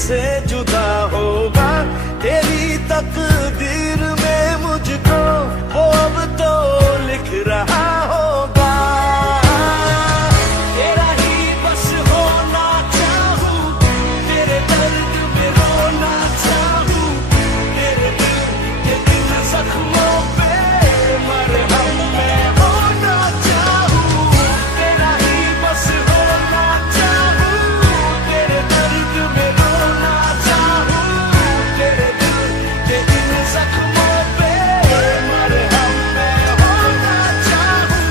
से जुदा होगा। तेरी तकदीर में मुझको वो अब तो लिख रहा होगा। तेरा ही बस होना चाहूं, तेरे दर्द में रोना चाहूं, तेरे दिल के इन जख्मों पे मरहम मैं होना चाहूं। तेरा ही बस होना चाहूं, तेरे दर्द में रोना चाहूं, तेरे दिल के इन जख्मों पे मरहम मैं होना चाहूं।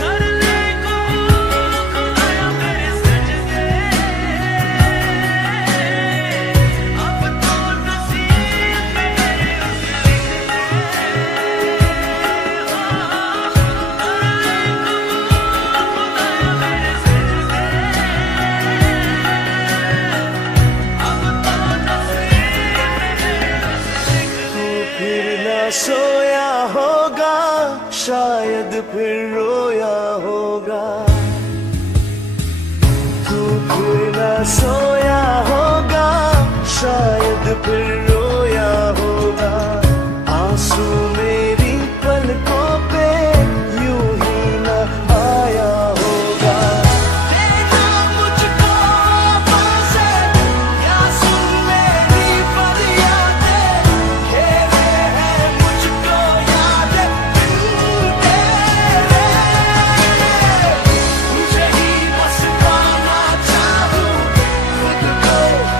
करने को खुदाया मेरे सजदे, अब तो नसीब में मेरे उस लिख दे। तू फिर न सोया होगा, शायद फिर रोया होगा। तू फिर न सोया होगा, शायद फिर रोया होगा। आंसू मेरी पलकों पे यूं ही न आया होगा। देखा मुझको आवाज़े या सुन मेरी फरियादें, घेरे हैं मुझको यादें बिन तेरे। तुझे ही बस पाना चाहूं, खुद को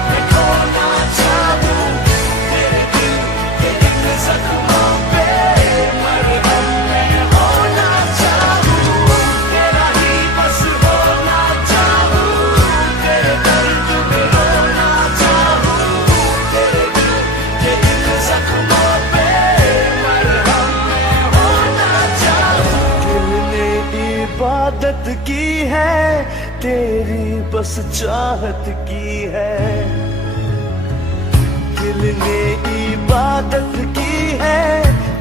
मैं खोना चाहूं, तेरे दिल के इन जख्मों पे मरहम मैं होना चाहूं। तेरा ही बस होना चाहूं, तेरे दर्द में रोना चाहूं, तेरे दिल के इन जख्मों पे मरहम मैं होना चाहूं। दिल ने इबादत की है, तेरी बस चाहत की है। दिल ने इबादत की है,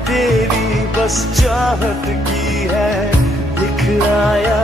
तेरी बस चाहत की है। लिख आया